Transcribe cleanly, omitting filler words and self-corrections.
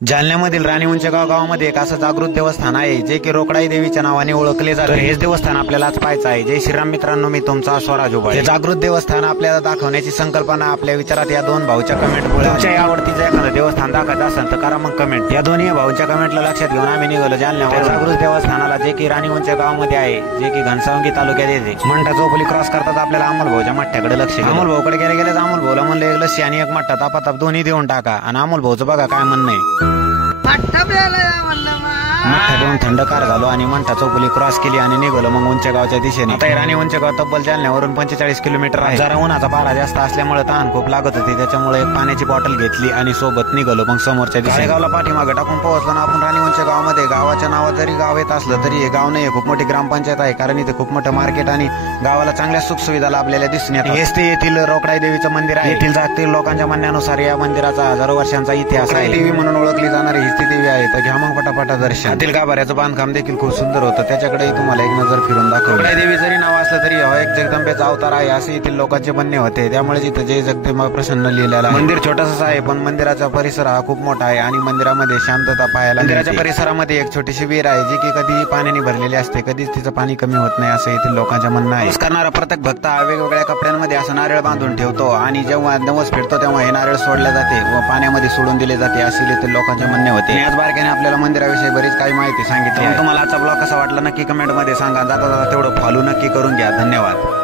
जालन्यामधील राणी उंचेगाव गावामध्ये एक असं जागृत देवस्थान आहे जे की रोकडाई देवीच्या नावाने ओळखले जाते। हेच देवस्थान आपल्याला आज पाहायचं आहे। जय श्रीराम मित्रांनो, मी तुमचा स्वराज उभा। हे जागृत देवस्थान आपल्याला दाखवण्याची संकल्पना आपल्या विचारात या दोन भाऊच्या कमेंटमुळे। तुमच्या आवडतीचं एखादं देवस्थान दाखवत असेल तर करा मग कमेंट। या दोन्ही भाऊच्या कमेंटला लक्षात घेऊन आम्ही निघालो जालन्यावर जागृत देवस्थानाला, जे की राणी उंचेगावमध्ये आहे, जे की घनसावंगी तालुक्यात येते। मंठा चौफुली क्रॉस करतात आपल्याला अमोल भाऊच्या मठ्ठ्याकडे लक्ष। अमोल भाऊकडे गेले अमोल भाऊला म्हणलं एक लस्सी आणि एक मठ्ठा तापाताप दोन्ही देऊन टाका। आणि अमोल भाऊचं बघा काय म्हणणं आहे। मठ्ठा देऊन थंडकार झालो आणि मंठा चौफुली क्रॉस केली आणि निघालो मग उंचेगावच्या दिशेने। आता राणी उंचेगाव तब्बल जालन्यावरून 45 किलोमीटर आहे। जरा उन्हाचा पारा जास्त असल्यामुळे तहान खूप लागत होती, त्याच्यामुळे एक पाण्याची बॉटल घेतली आणि सोबत निघालो मग समोरच्या दिशेने। गावला पाठीमागे टाकून पोहोचलो ना आपण राणी उंचेगावमध्ये। गावाच्या नावात जरी गाव येत असलं तरी हे गाव नाही, खूप मोठी ग्रामपंचायत आहे, कारण इथे खूप मोठं मार्केट आणि गावाला चांगल्या सुखसुविधा लाभलेल्या दिसून येतात। हेच ते येथील रोकडाई देवीचं मंदिर आहे। येथील जागतिक लोकांच्या म्हणण्यानुसार या मंदिराचा हजारो वर्षांचा इतिहास आहे। देवी म्हणून ओळखली जाणारी हीच ती देवी आहे। तर घ्या मग पटापटा दर्शन। आतील गाभाऱ्याचं बांधकाम देखील खूप सुंदर होतं, त्याच्याकडेही तुम्हाला एक नजर फिरून दाखवलं। रोकडाई देवी जरी नाव असलं तरी हा एक जगदंबेचा अवतार आहे असे येथील लोकांचे म्हणणे होते, त्यामुळे इथं जय जगदंबा प्रसन्न लिहिलेला आहे। मंदिर छोटंसं आहे पण मंदिराचा परिसर हा खूप मोठा आहे आणि मंदिरामध्ये शांतता पाहायला। मंदिराच्या परिसरामध्ये एक छोटीशी विहीर आहे जी की कधीही पाण्याने भरलेली असते, कधीच तिचं पाणी कमी होत नाही असं येथील लोकांचं म्हणणं आहे। करणारा प्रत्येक भक्त हा वेगवेगळ्या कपड्यांमध्ये असं नारळ बांधून ठेवतो आणि जेव्हा नवस फेडतो तेव्हा हे नारळ सोडले जाते व पाण्यामध्ये सोडून दिले जाते असे येथील लोकांचे म्हणणे होते। याच बारकाईने आपल्याला मंदिराविषयी बरीच काही माहिती सांगितली। तुम्हाला आजचा ब्लॉग कसा वाटला नक्की कमेंट मध्ये सांगा। जाता जाता तेवढं फॉलो नक्की करून घ्या। धन्यवाद।